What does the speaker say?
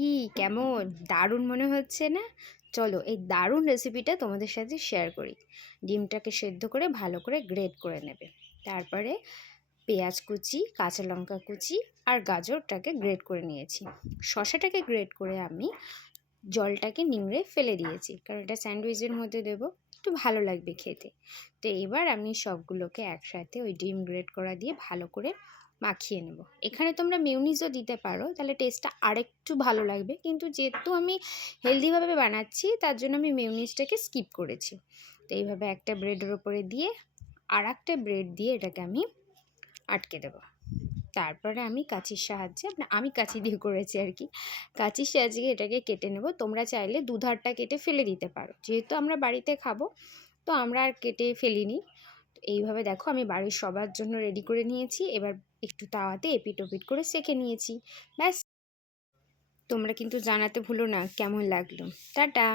কি কেমন দারুণ মনে হচ্ছে না? চলো এই দারুণ রেসিপিটা তোমাদের সাথে শেয়ার করি। ডিমটাকে সেদ্ধ করে ভালো করে গ্রেট করে নেবে। তারপরে পেঁয়াজ কুচি, কাঁচা লঙ্কা কুচি আর গাজরটাকে গ্রেট করে নিয়েছি। শসাটাকে গ্রেট করে আমি জলটাকে নিংড়ে ফেলে দিয়েছি, কারণ এটা স্যান্ডউইচের মধ্যে দেবো, একটু ভালো লাগবে খেতে। তো এবার আমি সবগুলোকে একসাথে ওই ডিম গ্রেট করা দিয়ে ভালো করে মাখিয়ে নেব। এখানে তোমরা মেয়োনিজও দিতে পারো, তাহলে টেস্টটা আরেকটু ভালো লাগবে, কিন্তু যেহেতু আমি হেলদিভাবে বানাচ্ছি তার জন্য আমি মেয়োনিজটাকে স্কিপ করেছি। তো এইভাবে একটা ব্রেডের ওপরে দিয়ে আর একটা ব্রেড দিয়ে এটাকে আমি আটকে দেবো। তারপরে আমি কাঁচির সাহায্যে, আমি কাঁচি দিয়ে করেছি আর কি, কাঁচির সাহায্যে এটাকে কেটে নেব। তোমরা চাইলে দুধারটা কেটে ফেলে দিতে পারো, যেহেতু আমরা বাড়িতে খাবো তো আমরা আর কেটে ফেলিনি। এইভাবে দেখো আমি বাড়ির সবার জন্য রেডি করে নিয়েছি। এবার একটু তাওয়াতে এপিট ওপিট করে সেঁকে নিয়েছি, ব্যাস। তোমরা কিন্তু জানাতে ভুলো না কেমন লাগলো। টাটা।